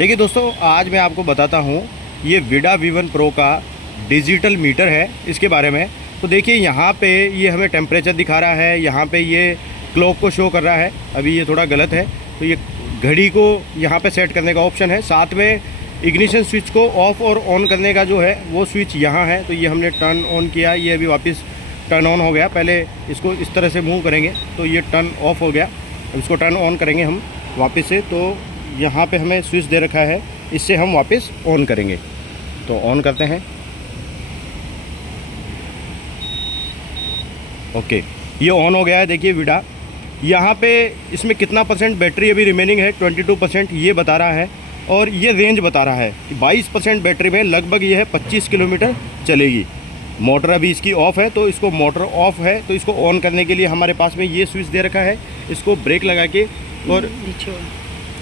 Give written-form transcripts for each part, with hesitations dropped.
देखिए दोस्तों, आज मैं आपको बताता हूँ ये विडा V1 प्रो का डिजिटल मीटर है, इसके बारे में। तो देखिए यहाँ पे ये हमें टेम्परेचर दिखा रहा है, यहाँ पे ये क्लॉक को शो कर रहा है। अभी ये थोड़ा गलत है, तो ये घड़ी को यहाँ पे सेट करने का ऑप्शन है। साथ में इग्निशन स्विच को ऑफ़ और ऑन करने का जो है वो स्विच यहाँ है। तो ये हमने टर्न ऑन किया, ये अभी वापस टर्न ऑन हो गया। पहले इसको इस तरह से मूव करेंगे तो ये टर्न ऑफ हो गया। इसको टर्न ऑन करेंगे हम वापस से, तो यहाँ पे हमें स्विच दे रखा है, इससे हम वापस ऑन करेंगे। तो ऑन करते हैं। ओके, ये ऑन हो गया है। देखिए विडा, यहाँ पे इसमें कितना परसेंट बैटरी अभी रिमेनिंग है, 22% ये बता रहा है। और ये रेंज बता रहा है कि 22% बैटरी में लगभग ये है 25 किलोमीटर चलेगी। मोटर अभी इसकी ऑफ़ है, तो इसको मोटर ऑफ़ है तो इसको ऑन करने के लिए हमारे पास में ये स्विच दे रखा है। इसको ब्रेक लगा के और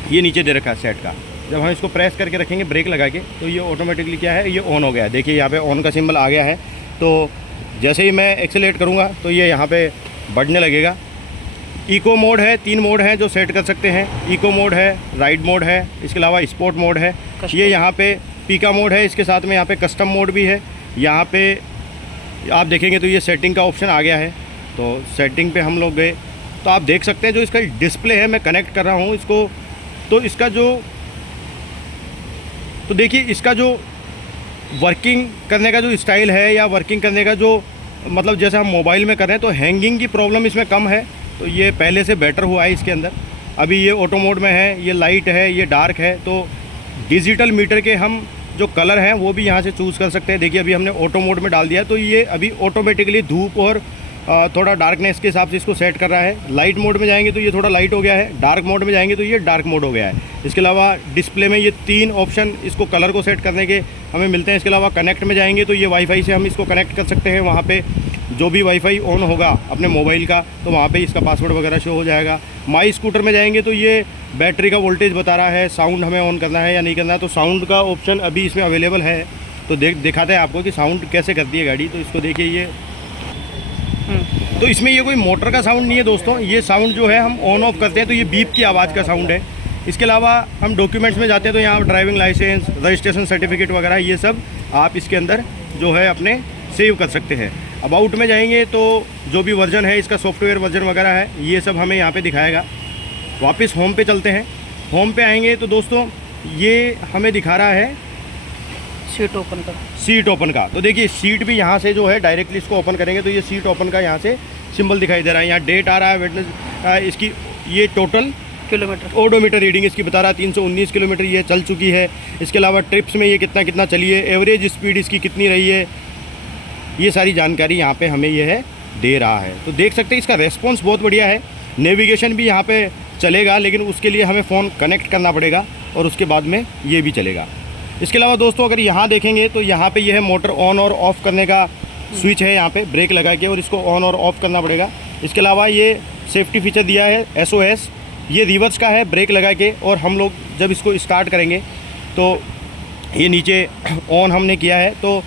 ये नीचे दे रखा है सेट का। जब हम इसको प्रेस करके रखेंगे ब्रेक लगा के, तो ये ऑटोमेटिकली क्या है, ये ऑन हो गया है। देखिए यहाँ पे ऑन का सिंबल आ गया है। तो जैसे ही मैं एक्सेलेरेट करूँगा तो ये यहाँ पे बढ़ने लगेगा। इको मोड है, 3 मोड हैं जो सेट कर सकते हैं। इको मोड है, राइड मोड है, इसके अलावा स्पोर्ट मोड है। ये यहाँ पे पीका मोड है, इसके साथ में यहाँ पे कस्टम मोड भी है। यहाँ पे आप देखेंगे तो ये सेटिंग का ऑप्शन आ गया है। तो सेटिंग पे हम लोग गए तो आप देख सकते हैं जो इसका डिस्प्ले है, मैं कनेक्ट कर रहा हूँ इसको। तो इसका जो देखिए इसका जो वर्किंग करने का जो स्टाइल है या वर्किंग करने का जो मतलब जैसे हम मोबाइल में कर रहे हैं, तो हैंगिंग की प्रॉब्लम इसमें कम है। तो ये पहले से बेटर हुआ है इसके अंदर। अभी ये ऑटो मोड में है, ये लाइट है, ये डार्क है। तो डिजिटल मीटर के हम जो कलर हैं वो भी यहाँ से चूज़ कर सकते हैं। देखिए अभी हमने ऑटो मोड में डाल दिया, तो ये अभी ऑटोमेटिकली धूप और थोड़ा डार्कनेस के हिसाब से इसको सेट कर रहा है। लाइट मोड में जाएंगे तो ये थोड़ा लाइट हो गया है, डार्क मोड में जाएंगे तो ये डार्क मोड हो गया है। इसके अलावा डिस्प्ले में ये 3 ऑप्शन इसको कलर को सेट करने के हमें मिलते हैं। इसके अलावा कनेक्ट में जाएंगे तो ये वाईफाई से हम इसको कनेक्ट कर सकते हैं। वहाँ पे जो भी वाईफाई ऑन होगा अपने मोबाइल का, तो वहाँ पे इसका पासवर्ड वगैरह शो हो जाएगा। माई स्कूटर में जाएंगे तो ये बैटरी का वोल्टेज बता रहा है, साउंड हमें ऑन करना है या नहीं करना है। तो साउंड का ऑप्शन अभी इसमें अवेलेबल है। तो दिखाते हैं आपको कि साउंड कैसे करती है गाड़ी। तो इसको देखिए, ये तो इसमें ये कोई मोटर का साउंड नहीं है दोस्तों। ये साउंड जो है हम ऑन ऑफ करते हैं तो ये बीप की आवाज़ का साउंड है। इसके अलावा हम डॉक्यूमेंट्स में जाते हैं तो यहाँ ड्राइविंग लाइसेंस, रजिस्ट्रेशन सर्टिफिकेट वगैरह ये सब आप इसके अंदर जो है अपने सेव कर सकते हैं। अबाउट में जाएंगे तो जो भी वर्जन है इसका, सॉफ्टवेयर वर्जन वगैरह है, ये सब हमें यहाँ पे दिखाएगा। वापस होम पे चलते हैं। होम पे आएंगे तो दोस्तों ये हमें दिखा रहा है सीट ओपन का। तो देखिए सीट भी यहाँ से जो है डायरेक्टली इसको ओपन करेंगे तो ये सीट ओपन का यहाँ से सिंबल दिखाई दे रहा है। यहाँ डेट आ रहा है, वेटनेस, इसकी ये टोटल किलोमीटर ओडोमीटर रीडिंग इसकी बता रहा है 319 किलोमीटर ये चल चुकी है। इसके अलावा ट्रिप्स में ये कितना चली है, एवरेज स्पीड इसकी कितनी रही है, ये सारी जानकारी यहाँ पे हमें ये है दे रहा है। तो देख सकते हैं इसका रेस्पॉन्स बहुत बढ़िया है। नेविगेशन भी यहाँ पे चलेगा, लेकिन उसके लिए हमें फ़ोन कनेक्ट करना पड़ेगा और उसके बाद में ये भी चलेगा। इसके अलावा दोस्तों अगर यहाँ देखेंगे तो यहाँ पे ये है मोटर ऑन और ऑफ़ करने का स्विच है। यहाँ पे ब्रेक लगा के और इसको ऑन और ऑफ़ करना पड़ेगा। इसके अलावा ये सेफ्टी फीचर दिया है SOS, ये रिवर्स का है, ब्रेक लगा के। और हम लोग जब इसको स्टार्ट करेंगे तो ये नीचे ऑन हमने किया है। तो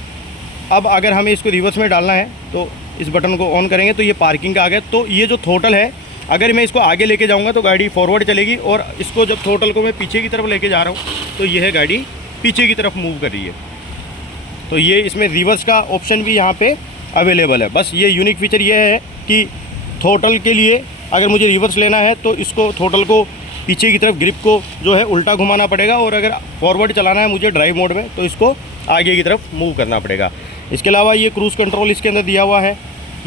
अब अगर हमें इसको रिवर्स में डालना है तो इस बटन को ऑन करेंगे तो ये पार्किंग का आ गया। तो ये जो थ्रोटल है, अगर मैं इसको आगे लेके जाऊंगा तो गाड़ी फॉरवर्ड चलेगी, और इसको जब थ्रोटल को मैं पीछे की तरफ लेके जा रहा हूँ तो ये है गाड़ी पीछे की तरफ मूव कर रही है। तो ये इसमें रिवर्स का ऑप्शन भी यहाँ पे अवेलेबल है। बस ये यूनिक फीचर ये है कि थ्रोटल के लिए अगर मुझे रिवर्स लेना है तो इसको थ्रोटल को पीछे की तरफ ग्रिप को जो है उल्टा घुमाना पड़ेगा, और अगर फॉरवर्ड चलाना है मुझे ड्राइव मोड में तो इसको आगे की तरफ मूव करना पड़ेगा। इसके अलावा ये क्रूज़ कंट्रोल इसके अंदर दिया हुआ है।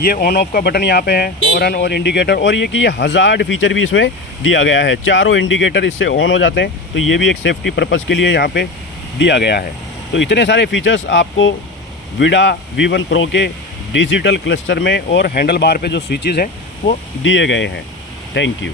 ये ऑन ऑफ का बटन यहाँ पे है, हॉर्न और इंडिकेटर, और ये कि ये हज़ार्ड फीचर भी इसमें दिया गया है। चारों इंडिकेटर इससे ऑन हो जाते हैं, तो ये भी एक सेफ्टी पर्पज़ के लिए यहाँ पे दिया गया है। तो इतने सारे फीचर्स आपको विडा V1 प्रो के डिजिटल क्लस्टर में और हैंडल बार पे जो स्विचेज़ हैं वो दिए गए हैं। Thank you.